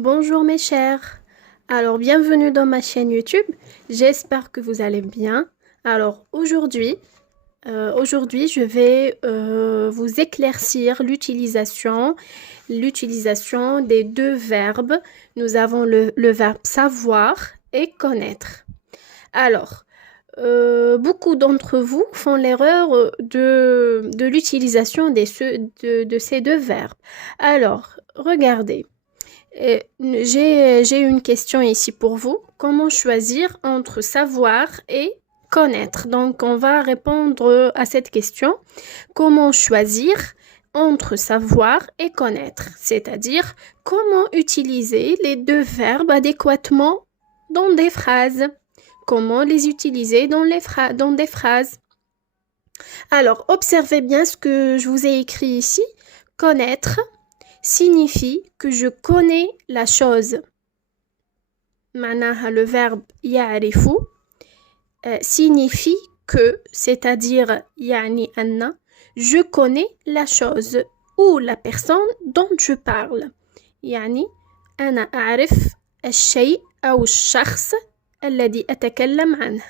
Bonjour mes chers. Alors bienvenue dans ma chaîne YouTube. J'espère que vous allez bien. Alors aujourd'hui je vais vous éclaircir l'utilisation des deux verbes. Nous avons le verbe savoir et connaître. Alors beaucoup d'entre vous font l'erreur de l'utilisation de ces deux verbes. Alors regardez. J'ai une question ici pour vous. Comment choisir entre savoir et connaître? Donc, on va répondre à cette question. Comment choisir entre savoir et connaître? C'est-à-dire, comment utiliser les deux verbes adéquatement dans des phrases? Comment les utiliser dans des phrases? Alors, observez bien ce que je vous ai écrit ici. Connaître signifie que je connais la chose. معناها le verbe يعرف signifie que, c'est-à-dire يعني أن, je connais la chose ou la personne dont je parle. يعني أنا أعرف الشيء أو الشخص الذي أتكلم عنه.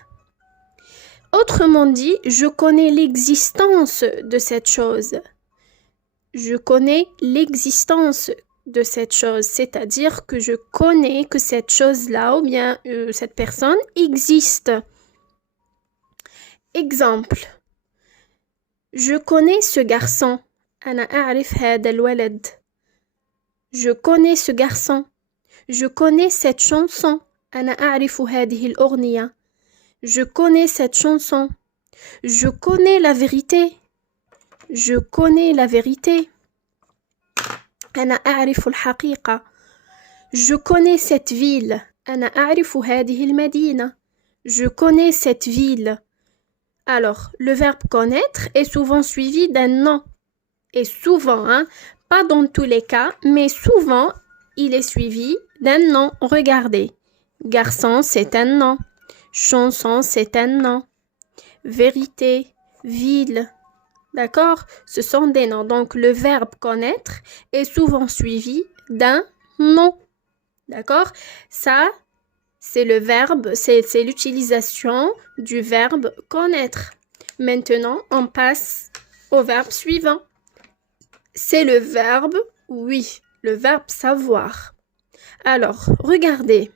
Autrement dit, je connais l'existence de cette chose. Je connais l'existence de cette chose, c'est-à-dire que je connais que cette chose-là ou bien cette personne existe. Exemple, je connais ce garçon. أنا أعرف هذا الولد. Je connais ce garçon. Je connais cette chanson. أنا أعرف هذه الأغنية. Je connais cette chanson. Je connais la vérité. Je connais la vérité. أنا أعرف الحقيقة. Je connais cette ville. أنا أعرف هذه المدينة. Je connais cette ville. Alors, le verbe connaître est souvent suivi d'un nom. Et souvent, pas dans tous les cas, mais souvent, il est suivi d'un nom. Regardez. Garçon, c'est un nom. Chanson, c'est un nom. Vérité, ville. D'accord? Ce sont des noms. Donc, le verbe connaître est souvent suivi d'un nom. D'accord? Ça, c'est le verbe, c'est l'utilisation du verbe connaître. Maintenant, on passe au verbe suivant. C'est le verbe, oui, le verbe savoir. Alors, regardez.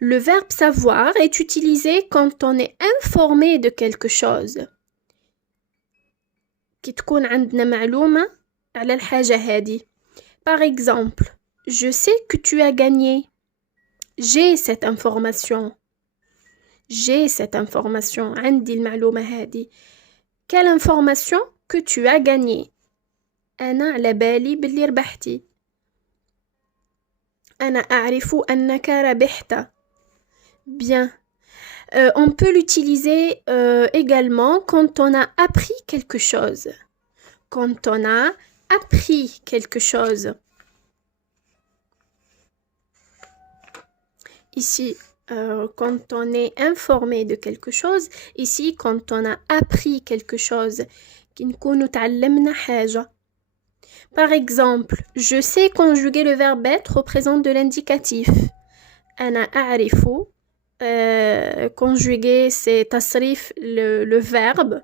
Le verbe savoir est utilisé quand on est informé de quelque chose. كي تكون عندنا معلومة على الحاجة هذه. Par exemple, je sais que tu as gagné. J'ai cette information. J'ai cette information. عندي المعلومة هذه. Quelle information? Que tu as gagné. أنا على بالي باللي ربحتي. أنا أعرف أنك ربحت. Bien. On peut l'utiliser également quand on a appris quelque chose. Quand on a appris quelque chose. Ici, quand on est informé de quelque chose. Ici, quand on a appris quelque chose. كي نكونوا تعلمنا حاجة. Par exemple, je sais conjuguer le verbe être au présent de l'indicatif. أنا أعرف conjuguer, c'est tasrif, le verbe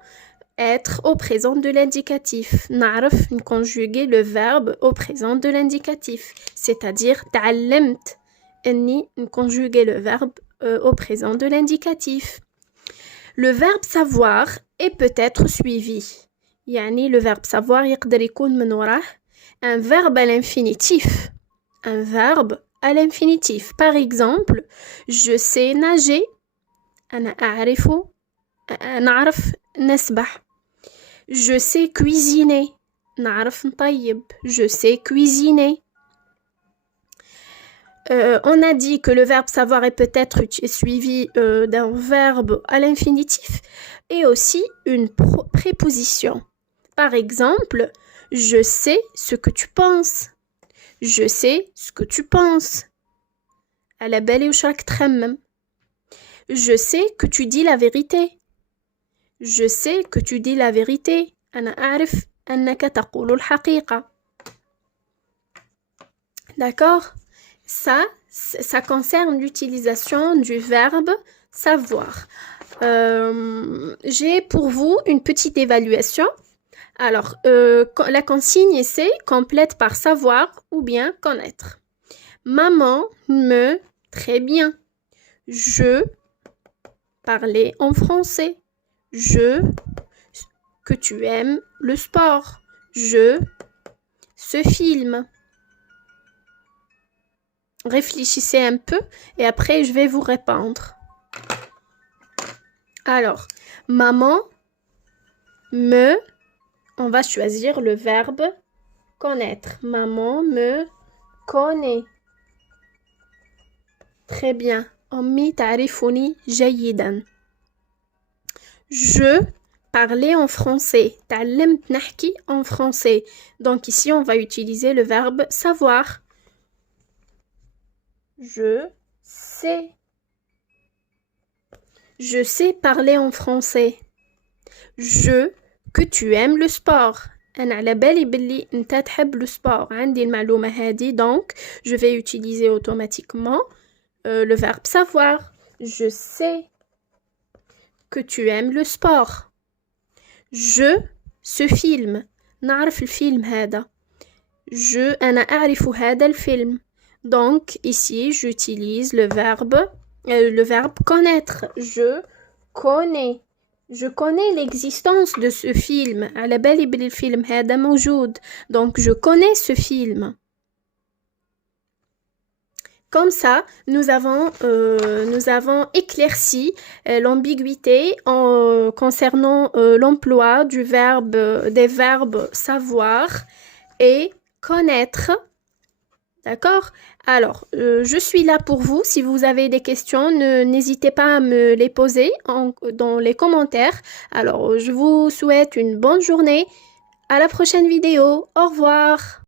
être au présent de l'indicatif. نعرف conjuguer le verbe au présent de l'indicatif. C'est-à-dire تعلمت أني conjuguer le verbe au présent de l'indicatif. Le verbe savoir est peut-être suivi. يعني le verbe savoir يقدر يكون من وراه un verbe à l'infinitif. Un verbe à l'infinitif. Par exemple, je sais nager. أنا أعرف نعرف نسبح. Je sais cuisiner. نعرف نطيب. Je sais cuisiner. On a dit que le verbe savoir est peut-être suivi d'un verbe à l'infinitif et aussi une préposition. Par exemple, je sais ce que tu penses. Je sais ce que tu penses. على بالي وش راك تخمم. Je sais que tu dis la vérité. Je sais que tu dis la vérité. أنا أعرف أنك تقول الحقيقة. D'accord? ça concerne l'utilisation du verbe savoir. J'ai pour vous une petite évaluation. Alors, la consigne c'est complète par savoir ou bien connaître. Maman me très bien. Je parlais en français. Je que tu aimes le sport. Je ce film. Réfléchissez un peu et après je vais vous répondre. Alors, maman me, on va choisir le verbe connaître. Maman me connaît. Très bien. أمي تعرفني جيدا. Je parlais en français. تعلمت نحكي en français. Donc ici, on va utiliser le verbe savoir. Je sais. Je sais parler en français. Je que tu aimes le sport. أنا على بالي باللي أنت تحب le sport. عندي المعلومة هذه donc je vais utiliser automatiquement le verbe savoir. Je sais que tu aimes le sport. Je ce film. نعرف الفيلم هذا. Je أنا أعرف هذا الفيلم. Donc ici j'utilise le verbe connaître. Je connais. Je connais l'existence de ce film. على بالي بلي الفيلم هذا موجود. Donc je connais ce film. Comme ça, nous avons éclairci l'ambiguïté concernant l'emploi des verbes savoir et connaître. D'accord? Alors, je suis là pour vous. Si vous avez des questions, n'hésitez pas à me les poser dans les commentaires. Alors, je vous souhaite une bonne journée. À la prochaine vidéo. Au revoir.